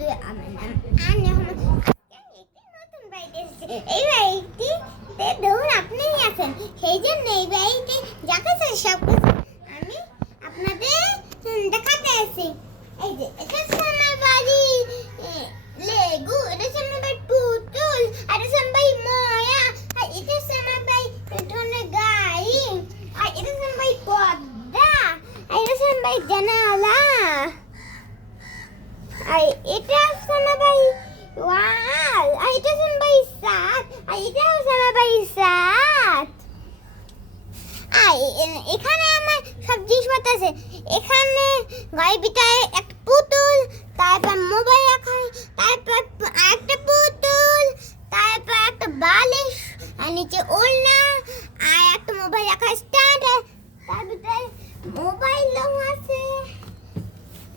বন্ধু আমার নাম আনে একটি নতুন বাড়িতে এসেছে। এই বাড়িটিতে ধরুন আপনিই আছেন, সেই জন্য এই বাড়িতে যা কিছু সব কিছু আমি আপনাদের দেখাতে এসেছি। এই যে এটা হচ্ছে আমার বাড়ি লেগু, এটা হচ্ছে আমার বাড়ি পুতুল, আর এটা হচ্ছে আমার বাড়ি ময়া, আর এটা হচ্ছে আমার বাড়ি টনের গাড়ি, আর এটা হচ্ছে আমার বাড়ি পর্দা, আর এটা হচ্ছে আমার বাড়ি জানালা, আর এটা হচ্ছে আমার বাড়ি ওয়াল, আর এটা হচ্ছে আমার বাড়ি ছাদ, আর এটা হচ্ছে আমার বাড়ি ছাদ। আর এখানে আমার সব জিনিসপত্র আছে। এখানে গাড়ির ভিতরে একটা পুতুল, তারপর মোবাইল রাখা, তারপর আরেকটা পুতুল, তারপর একটা বালিশ, আর নিচে ওড়না, আর একটা মোবাইল রাখা স্ট্যান্ড, তার ভিতরে মোবাইলও আছে।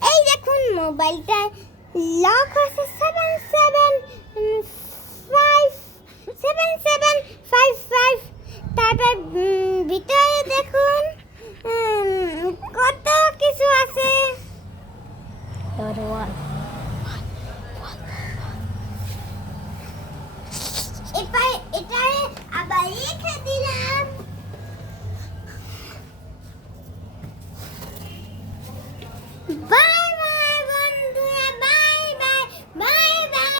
এই দেখুন মোবাইলটা লক আছে 7755, তারপর ভিতরে দেখুন কত কিছু আছে। এটা আবার রেখে দিল।